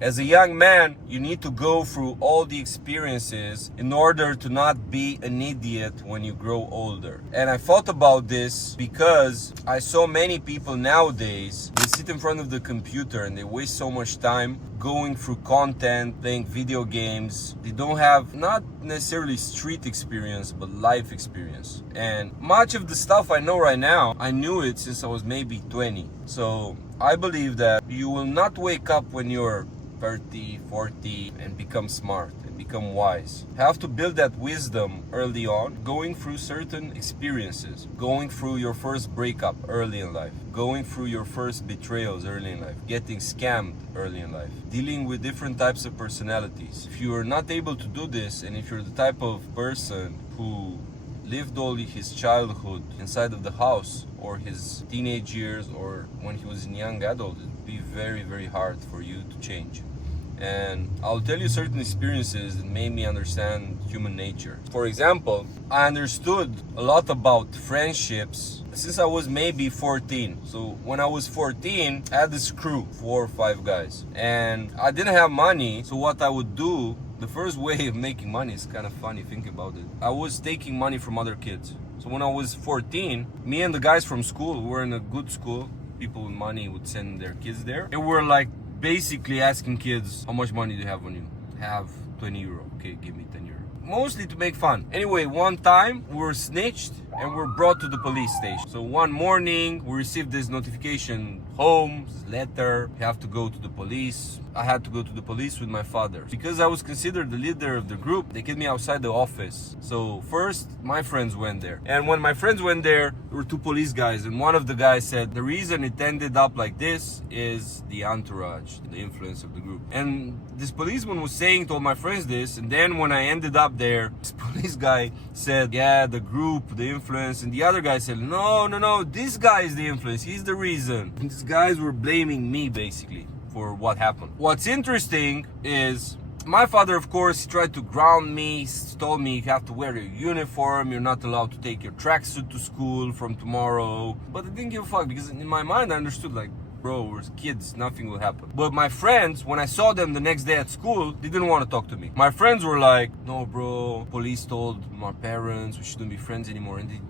As a young man, you need to go through all the experiences in order to not be an idiot when you grow older. And I thought about this because I saw many people nowadays, they sit in front of the computer and they waste so much time going through content, playing video games. They don't have not necessarily street experience, but life experience. And much of the stuff I know right now, I knew it since I was maybe 20. So I believe that you will not wake up when you're 30, 40 and become smart and become wise. You have to build that wisdom early on, going through certain experiences, going through your first breakup early in life, going through your first betrayals early in life, getting scammed early in life, dealing with different types of personalities. If you are not able to do this, and if you're the type of person who lived all his childhood inside of the house or his teenage years or when he was in young adult, it would be very, very hard for you to change. And I'll tell you certain experiences that made me understand human nature. For example, I understood a lot about friendships since I was maybe 14. So when I was 14, I had this crew, 4 or 5 guys. And I didn't have money, so what I would do, the first way of making money is kind of funny, think about it. I was taking money from other kids. So when I was 14, me and the guys from school, we were in a good school. People with money would send their kids there. And we're like basically asking kids, how much money do you have on you? Have 20 euro. Okay, give me 10 euro. Mostly to make fun. Anyway, one time we were snitched and were brought to the police station. So one morning we received this notification, home, letter, you have to go to the police. I had to go to the police with my father. Because I was considered the leader of the group, they kept me outside the office. So first, my friends went there. And when my friends went there were 2 police guys. And one of the guys said, the reason it ended up like this is the entourage, the influence of the group. And this policeman was saying to all my friends this. And then when I ended up there, this police guy said, yeah, the group, the influence. And the other guy said, no, this guy is the influence. He's the reason. And these guys were blaming me basically for what happened. What's interesting is my father, of course, tried to ground me, told me you have to wear your uniform, you're not allowed to take your tracksuit to school from tomorrow. But I didn't give a fuck because in my mind I understood, like, bro, we're kids, nothing will happen. But my friends, when I saw them the next day at school, they didn't want to talk to me. My friends were like, no bro, police told my parents we shouldn't be friends anymore, and they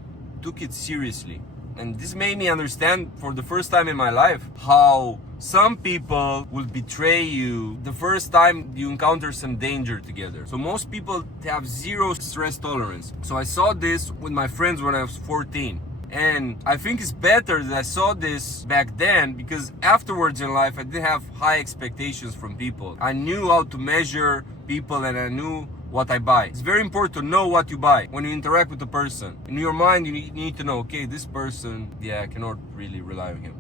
took it seriously. And this made me understand for the first time in my life how some people will betray you the first time you encounter some danger together. So most people have zero stress tolerance. So I saw this with my friends when I was 14. And I think it's better that I saw this back then because afterwards in life I didn't have high expectations from people. I knew how to measure people and I knew what I buy. It's very important to know what you buy when you interact with a person. In your mind, you need to know, okay, this person, yeah, I cannot really rely on him.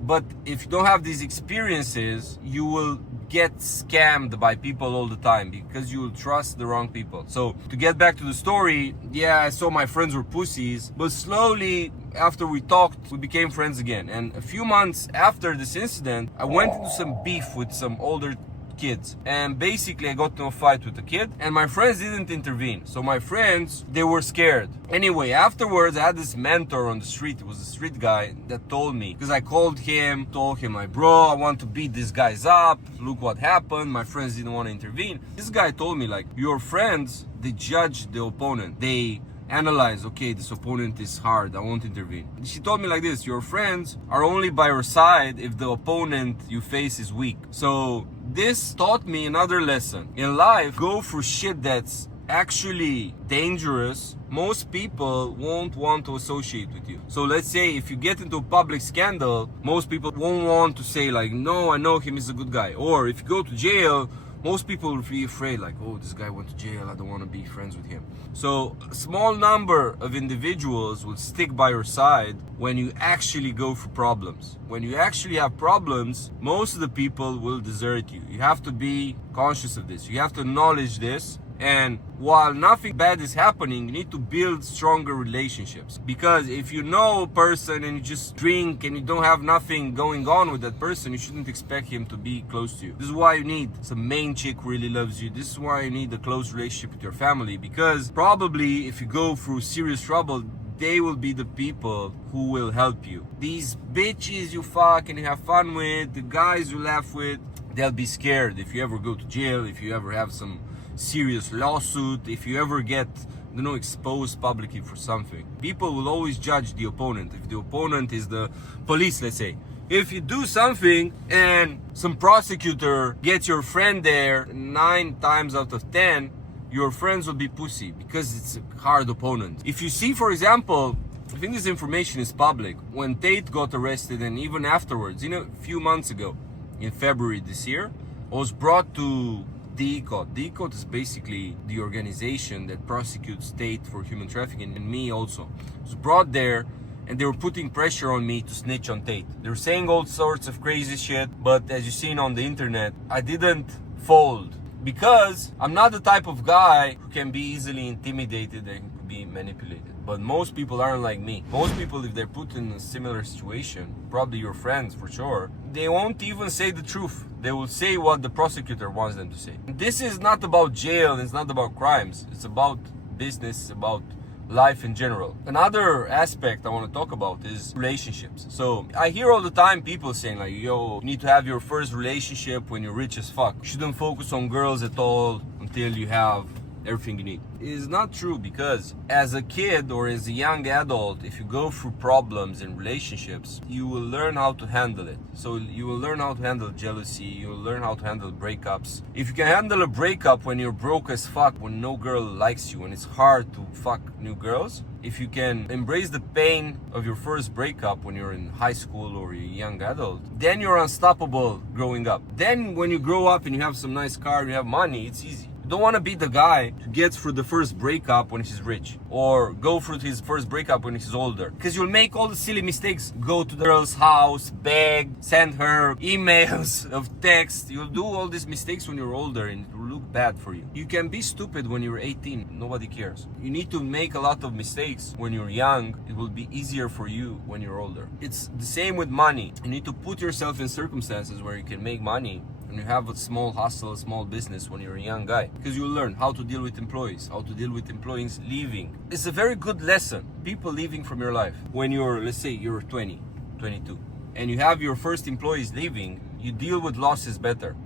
But if you don't have these experiences, you will get scammed by people all the time because you will trust the wrong people. So to get back to the story, yeah, I saw my friends were pussies, but slowly after we talked, we became friends again. And a few months after this incident, I went into some beef with some older kids, and basically I got into a fight with a kid and my friends didn't intervene. So my friends, they were scared. Anyway, afterwards I had this mentor on the street. It was a street guy that told me, because I called him, told him like, bro, I want to beat these guys up, look what happened, my friends didn't want to intervene. This guy told me like, your friends, they judge the opponent, they analyze, okay, this opponent is hard, I won't intervene. She told me like this, your friends are only by your side if the opponent you face is weak. So this taught me another lesson. In life, go through shit that's actually dangerous. Most people won't want to associate with you. So let's say if you get into a public scandal, most people won't want to say like, no, I know him, he's a good guy. Or if you go to jail, most people will be afraid like, oh, this guy went to jail, I don't want to be friends with him. So a small number of individuals will stick by your side when you actually go for problems. When you actually have problems, most of the people will desert you. You have to be conscious of this. You have to acknowledge this. And while nothing bad is happening, you need to build stronger relationships. Because if you know a person and you just drink and you don't have nothing going on with that person, you shouldn't expect him to be close to you. This is why you need some main chick who really loves you. This is why you need a close relationship with your family. Because probably if you go through serious trouble, they will be the people who will help you. These bitches you fuck and you have fun with, the guys you laugh with, they'll be scared if you ever go to jail, if you ever have some serious lawsuit, if you ever get, exposed publicly for something. People will always judge the opponent. If the opponent is the police, let's say, if you do something and some prosecutor gets your friend there, 9 times out of 10 your friends will be pussy because it's a hard opponent. If you see, for example, I think this information is public, when Tate got arrested and even afterwards, a few months ago, in February this year, was brought to DECOT. DECOT is basically the organization that prosecutes Tate for human trafficking, and me also. I was brought there and they were putting pressure on me to snitch on Tate. They were saying all sorts of crazy shit, but as you've seen on the internet, I didn't fold because I'm not the type of guy who can be easily intimidated and be manipulated. But most people aren't like me. Most people, if they're put in a similar situation, probably your friends for sure, they won't even say the truth. They will say what the prosecutor wants them to say. This is not about jail, it's not about crimes. It's about business, it's about life in general. Another aspect I want to talk about is relationships. So I hear all the time people saying like, yo, you need to have your first relationship when you're rich as fuck. You shouldn't focus on girls at all until you have everything you need. It is not true, because as a kid or as a young adult, if you go through problems in relationships, you will learn how to handle it. So you will learn how to handle jealousy, you will learn how to handle breakups. If you can handle a breakup when you're broke as fuck, when no girl likes you, when it's hard to fuck new girls, if you can embrace the pain of your first breakup when you're in high school or you're a young adult, then you're unstoppable growing up. Then when you grow up and you have some nice car and you have money, it's easy. You don't want to be the guy who gets through the first breakup when he's rich, or go through his first breakup when he's older, because you'll make all the silly mistakes. Go to the girl's house, beg, send her emails of text. You'll do all these mistakes when you're older and it will look bad for you. You can be stupid when you're 18, nobody cares. You need to make a lot of mistakes when you're young. It will be easier for you when you're older. It's the same with money. You need to put yourself in circumstances where you can make money. And you have a small hustle, a small business when you're a young guy, because you learn how to deal with employees, how to deal with employees leaving. It's a very good lesson. People leaving from your life. When you're, let's say you're 20, 22, and you have your first employees leaving, you deal with losses better.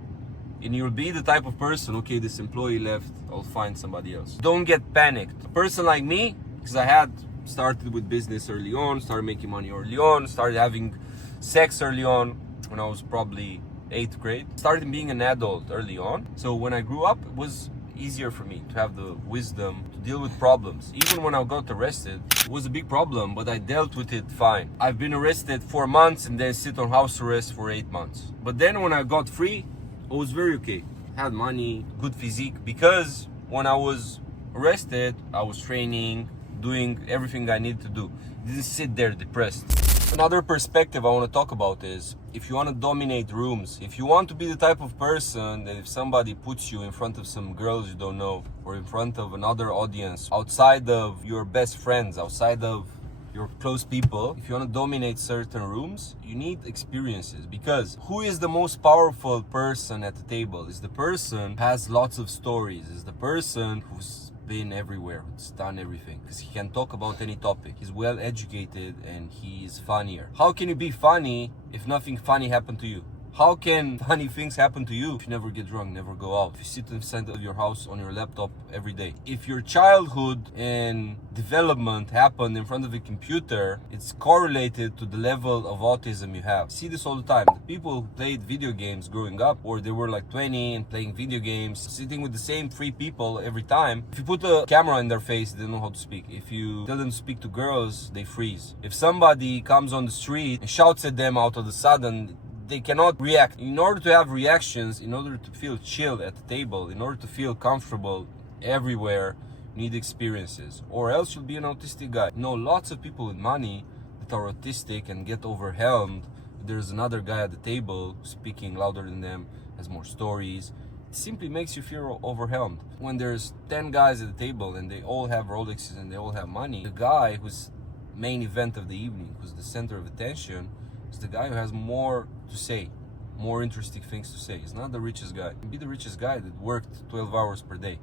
And you'll be the type of person, okay, this employee left, I'll find somebody else. Don't get panicked. A person like me, because I had started with business early on, started making money early on, started having sex early on when I was probably 8th grade. Started being an adult early on. So when I grew up, it was easier for me to have the wisdom to deal with problems. Even when I got arrested, it was a big problem, but I dealt with it fine. I've been arrested 4 months and then sit on house arrest for 8 months. But then when I got free, it was very okay. Had money, good physique, because when I was arrested, I was training, doing everything I needed to do. Didn't sit there depressed. Another perspective I want to talk about is, if you want to dominate rooms, if you want to be the type of person that if somebody puts you in front of some girls you don't know, or in front of another audience, outside of your best friends, outside of your close people, if you want to dominate certain rooms, you need experiences. Because who is the most powerful person at the table? Is the person who has lots of stories, is the person who's been everywhere, who's done everything, because he can talk about any topic. He's well educated and he is funnier. How can you be funny if nothing funny happened to you? How can funny things happen to you if you never get drunk, never go out, if you sit inside of your house on your laptop every day? If your childhood and development happened in front of a computer, it's correlated to the level of autism you have. I see this all the time. The people who played video games growing up, or they were like 20 and playing video games, sitting with the same 3 people every time. If you put a camera in their face, they don't know how to speak. If you tell them to speak to girls, they freeze. If somebody comes on the street and shouts at them out of the sudden, they cannot react. In order to have reactions, in order to feel chill at the table, in order to feel comfortable everywhere, you need experiences, or else you'll be an autistic guy. You know, lots of people with money that are autistic and get overwhelmed. There's another guy at the table speaking louder than them, has more stories. It simply makes you feel overwhelmed. When there's 10 guys at the table and they all have Rolexes and they all have money, the guy who's main event of the evening, who's the center of attention, is the guy who has more to say, more interesting things to say. He's not the richest guy. Be the richest guy that worked 12 hours per day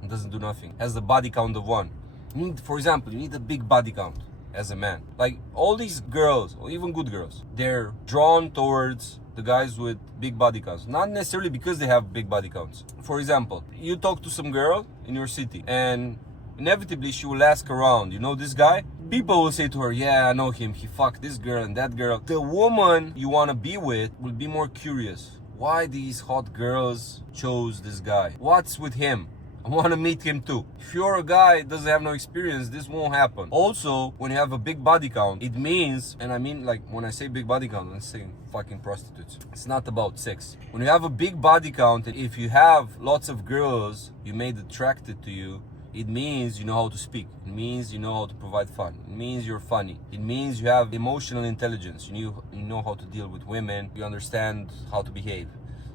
and doesn't do nothing, has the body count of 1. You need, for example, you need a big body count. as a man. Like all these girls, or even good girls, they're drawn towards the guys with big body counts. Not necessarily because they have big body counts. For example, you talk to some girl in your city and inevitably she will ask around, you know this guy? People will say to her, yeah, I know him. He fucked this girl and that girl. The woman you want to be with will be more curious. Why these hot girls chose this guy? What's with him? I want to meet him too. If you're a guy that doesn't have no experience, this won't happen. Also, when you have a big body count, it means, and I mean like when I say big body count, I'm saying fucking prostitutes. It's not about sex. When you have a big body count, if you have lots of girls you made attracted to you, it means you know how to speak. It means you know how to provide fun. It means you're funny. It means you have emotional intelligence. You know how to deal with women. You understand how to behave.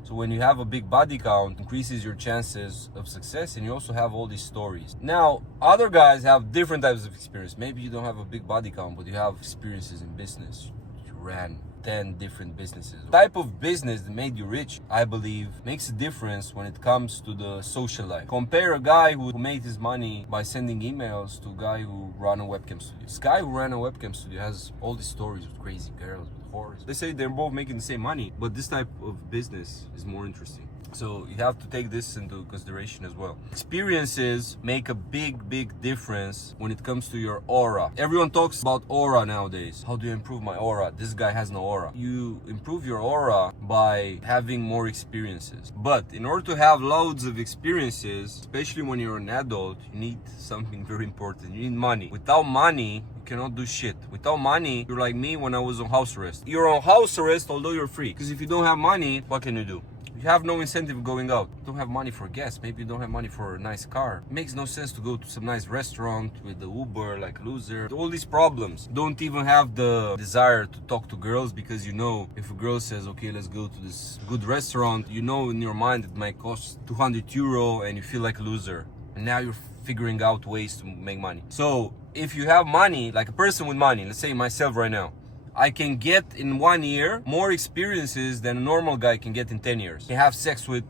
So when you have a big body count, increases your chances of success, and you also have all these stories. Now, other guys have different types of experience. Maybe you don't have a big body count, but you have experiences in business. You ran 10 different businesses. The type of business that made you rich, I believe, makes a difference when it comes to the social life. Compare a guy who made his money by sending emails to a guy who ran a webcam studio. This guy who ran a webcam studio has all these stories with crazy girls, with whores. They say they're both making the same money, but this type of business is more interesting. So you have to take this into consideration as well. Experiences make a big difference when it comes to your aura. Everyone talks about aura nowadays. How do you improve my aura? This guy has no aura. You improve your aura by having more experiences. But in order to have loads of experiences, especially when you're an adult, you need something very important. You need money. Without money, you cannot do shit. Without money, you're like me when I was on house arrest. You're on house arrest although you're free. Because if you don't have money, what can you do? You have no incentive going out. You don't have money for gas. Maybe you don't have money for a nice car. It makes no sense to go to some nice restaurant with the Uber like loser. All these problems. Don't even have the desire to talk to girls because you know if a girl says, okay, let's go to this good restaurant, you know in your mind it might cost 200 euro and you feel like a loser. And now you're figuring out ways to make money. So if you have money, like a person with money, let's say myself right now, I can get in 1 year more experiences than a normal guy can get in 10 years. I can have sex with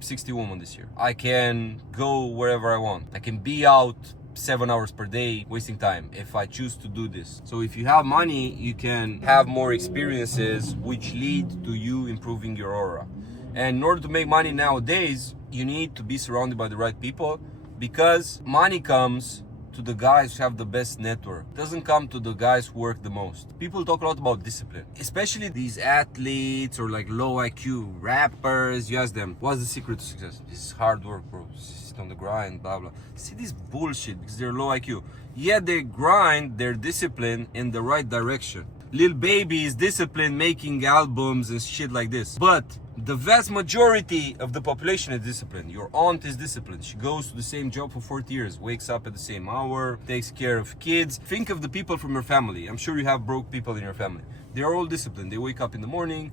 60 women this year. I can go wherever I want. I can be out 7 hours per day wasting time if I choose to do this. So if you have money, you can have more experiences which lead to you improving your aura. And in order to make money nowadays, you need to be surrounded by the right people because money comes to the guys who have the best network. It doesn't come to the guys who work the most. People talk a lot about discipline, especially these athletes or like low IQ rappers. You ask them, what's the secret to success? This is hard work, bro. Sit on the grind, blah, blah. See this bullshit because they're low IQ. Yet they grind their discipline in the right direction. Lil Baby is disciplined making albums and shit like this. But the vast majority of the population is disciplined. Your aunt is disciplined. She goes to the same job for 40 years, wakes up at the same hour, takes care of kids. Think of the people from your family. I'm sure you have broke people in your family. They're all disciplined. They wake up in the morning,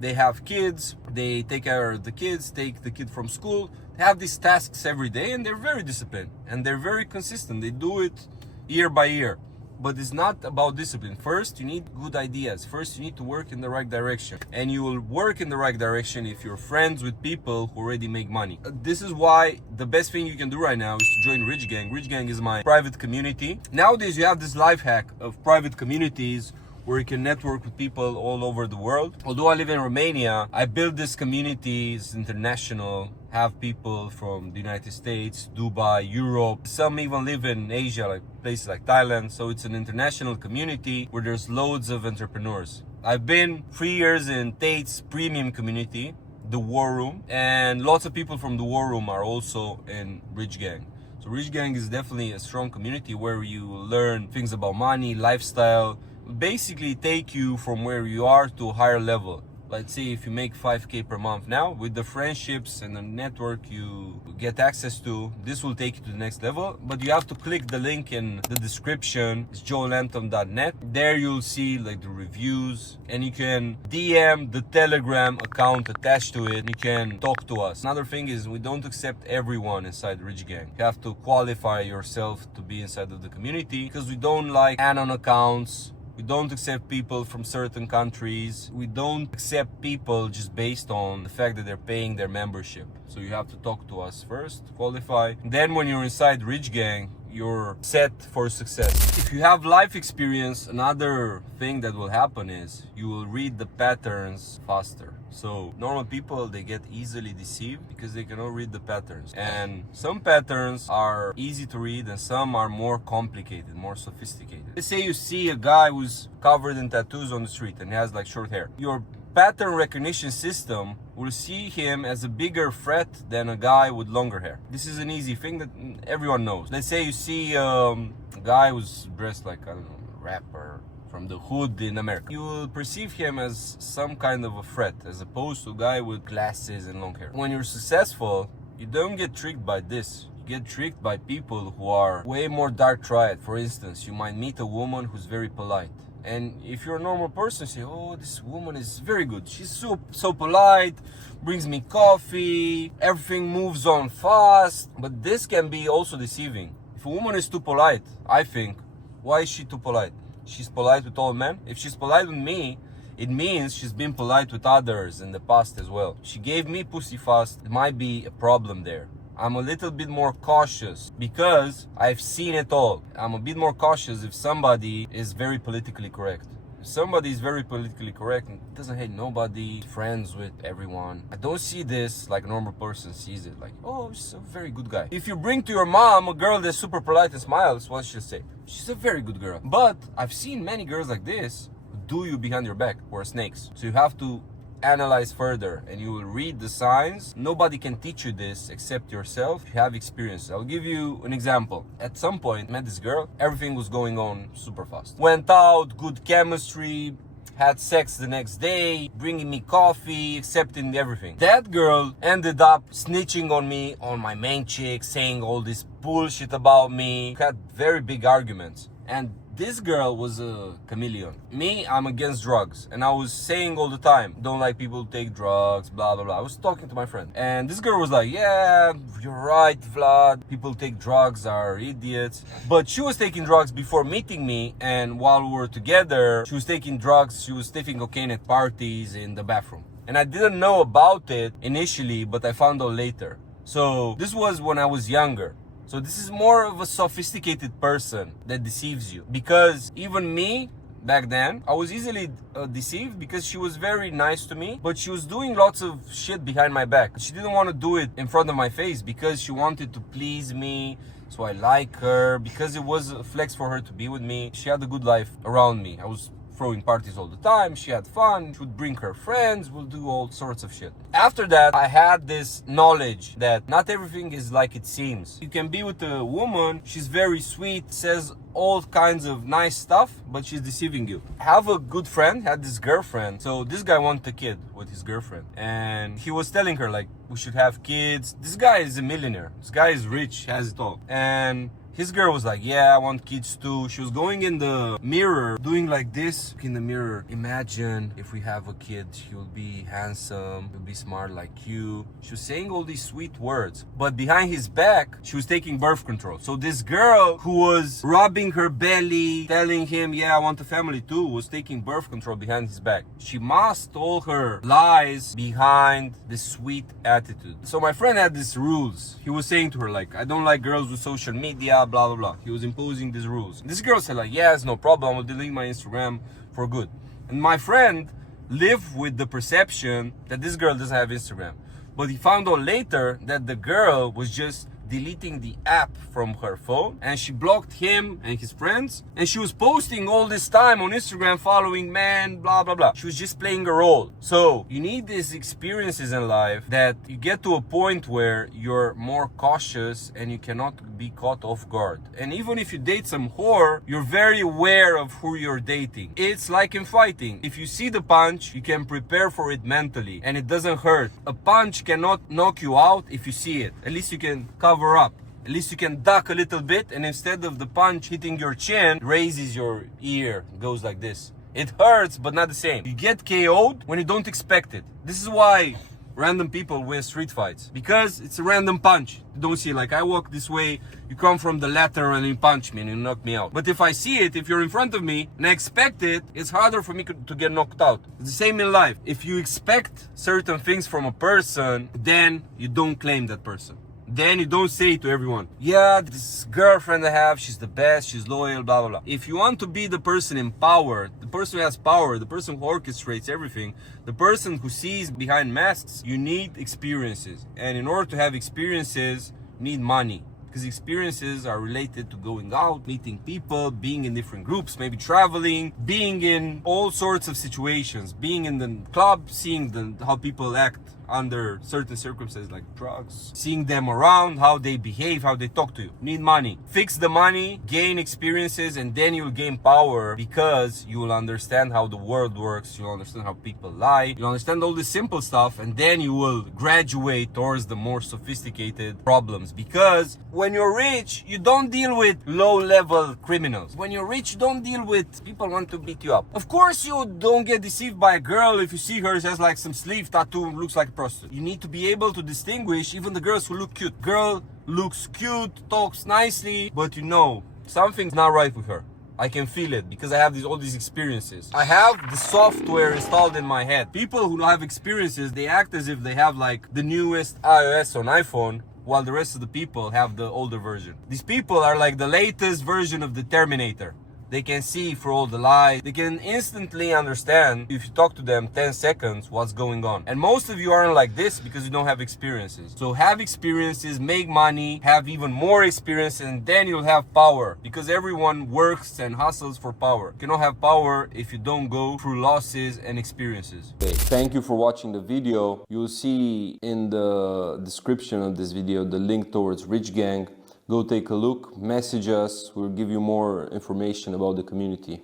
they have kids, they take care of the kids, take the kid from school. They have these tasks every day and they're very disciplined and they're very consistent. They do it year by year. But it's not about discipline. First, you need good ideas. First, you need to work in the right direction. And you will work in the right direction if you're friends with people who already make money. This is why the best thing you can do right now is to join Rich Gang. Rich Gang is my private community. Nowadays, you have this life hack of private communities where you can network with people all over the world. Although I live in Romania, I built this community. It's international. Have people from the United States, Dubai, Europe. Some even live in Asia, like places like Thailand. So it's an international community where there's loads of entrepreneurs. I've been 3 years in Tate's premium community, the War Room, and lots of people from the War Room are also in Rich Gang. So Rich Gang is definitely a strong community where you learn things about money, lifestyle, basically take you from where you are to a higher level. Let's say if you make 5K per month now, with the friendships and the network you get access to, this will take you to the next level. But you have to click the link in the description. It's joelampton.net. There you'll see like the reviews and you can DM the Telegram account attached to it. You can talk to us. Another thing is we don't accept everyone inside Rich Gang. You have to qualify yourself to be inside of the community because we don't like anon accounts We don't accept people from certain countries. We don't accept people just based on the fact that they're paying their membership. So you have to talk to us first, qualify. Then when you're inside Rich Gang, you're set for success. If you have life experience, another thing that will happen is you will read the patterns faster. So normal people, they get easily deceived because they cannot read the patterns. And some patterns are easy to read and some are more complicated, more sophisticated. Let's say you see a guy who's covered in tattoos on the street and he has like short hair. Your pattern recognition system will see him as a bigger threat than a guy with longer hair. This is an easy thing that everyone knows. Let's say you see a guy who's dressed like, I don't know, a rapper from the hood in America. You will perceive him as some kind of a threat as opposed to a guy with glasses and long hair. When you're successful, you don't get tricked by this. You get tricked by people who are way more dark-tried. For instance, you might meet a woman who's very polite. And if you're a normal person, say, oh, this woman is very good. She's so polite, brings me coffee, everything moves on fast. But this can be also deceiving. If a woman is too polite, I think, why is she too polite? She's polite with all men. If she's polite with me, it means she's been polite with others in the past as well. She gave me pussy fast. There might be a problem there. I'm a little bit more cautious because I've seen it all. I'm a bit more cautious if somebody is very politically correct. If somebody is very politically correct and doesn't hate nobody, friends with everyone, I don't see this like a normal person sees it. Like, oh, she's a very good guy. If you bring to your mom a girl that's super polite and smiles, what she'll say? She's a very good girl. But I've seen many girls like this who do you behind your back, who are snakes. So you have to analyze further and you will read the signs. Nobody can teach you this except yourself. You have experience. I'll give you an example. At some point, met this girl. Everything was going on super fast. Went out, good chemistry, had sex the next day, bringing me coffee, accepting everything. That girl ended up snitching on me, on my main chick, saying all this bullshit about me. Had very big arguments. And this girl was a chameleon. Me, I'm against drugs. And I was saying all the time, don't like people who take drugs, blah, blah, blah. I was talking to my friend. And this girl was like, yeah, you're right, Vlad. People who take drugs are idiots. But she was taking drugs before meeting me. And while we were together, she was taking drugs. She was sniffing cocaine at parties in the bathroom. And I didn't know about it initially, but I found out later. So this was when I was younger. So this is more of a sophisticated person that deceives you. Because even me, back then, I was easily deceived because she was very nice to me. But she was doing lots of shit behind my back. She didn't want to do it in front of my face because she wanted to please me. So I like her. Because it was a flex for her to be with me. She had a good life around me. I was throwing parties all the time. She had fun. She would bring her friends. We'll do all sorts of shit. After that, I had this knowledge that not everything is like it seems. You can be with a woman. She's very sweet, says all kinds of nice stuff, but she's deceiving you. I have a good friend, had this girlfriend. So this guy wanted a kid with his girlfriend. And he was telling her like, we should have kids. This guy is a millionaire. This guy is rich, has it all. And his girl was like, yeah, I want kids too. She was going in the mirror, doing like this in the mirror. Imagine if we have a kid, he'll be handsome, he'll be smart like you. She was saying all these sweet words. But behind his back, she was taking birth control. So this girl who was rubbing her belly, telling him, yeah, I want a family too, was taking birth control behind his back. She masked all her lies behind this sweet attitude. So my friend had these rules. He was saying to her like, I don't like girls with social media, blah, blah, blah. He was imposing these rules. This girl said like, yes, no problem. I'll delete my Instagram for good. And my friend lived with the perception that this girl doesn't have Instagram. But he found out later that the girl was just deleting the app from her phone and she blocked him and his friends, and she was posting all this time on Instagram following men, blah blah blah. She was just playing a role. So you need these experiences in life that you get to a point where you're more cautious and you cannot be caught off guard. And even if you date some whore, you're very aware of who you're dating. It's like in fighting. If you see the punch, you can prepare for it mentally and it doesn't hurt. A punch cannot knock you out if you see it. At least you can cover up. At least you can duck a little bit, and instead of the punch hitting your chin, raises your ear, goes like this. It hurts, but not the same. You get KO'd when you don't expect it. This is why random people win street fights? Because it's a random punch. You don't see, like I walk this way, you come from the lateral and you punch me and you knock me out. But if I see it, if you're in front of me and I expect it, it's harder for me to get knocked out. It's the same in life. If you expect certain things from a person, then you don't claim that person. Then you don't say to everyone, yeah, this girlfriend I have, she's the best, she's loyal, blah, blah, blah. If you want to be the person in power, the person who has power, the person who orchestrates everything, the person who sees behind masks, you need experiences. And in order to have experiences, you need money. Because experiences are related to going out, meeting people, being in different groups, maybe traveling, being in all sorts of situations, being in the club, seeing how people act under certain circumstances like drugs, seeing them around, how they behave, how they talk to you. Need money. Fix the money, gain experiences, and then you'll gain power because you will understand how the world works, you'll understand how people lie, you'll understand all this simple stuff, and then you will graduate towards the more sophisticated problems. Because when you're rich, you don't deal with low-level criminals. When you're rich, you don't deal with people want to beat you up. Of course, you don't get deceived by a girl if you see her, she has like some sleeve tattoo, looks like prostitute. You need to be able to distinguish even the girls who look cute. Girl looks cute, talks nicely, but you know, something's not right with her. I can feel it because I have all these experiences. I have the software installed in my head. People who have experiences, they act as if they have like the newest iOS on iPhone, while the rest of the people have the older version. These people are like the latest version of the Terminator. They can see through all the lies. They can instantly understand, if you talk to them 10 seconds, what's going on. And most of you aren't like this because you don't have experiences. So have experiences, make money, have even more experience, and then you'll have power. Because everyone works and hustles for power. You cannot have power if you don't go through losses and experiences. Okay, thank you for watching the video. You'll see in the description of this video the link towards Rich Gang. Go take a look, message us, we'll give you more information about the community.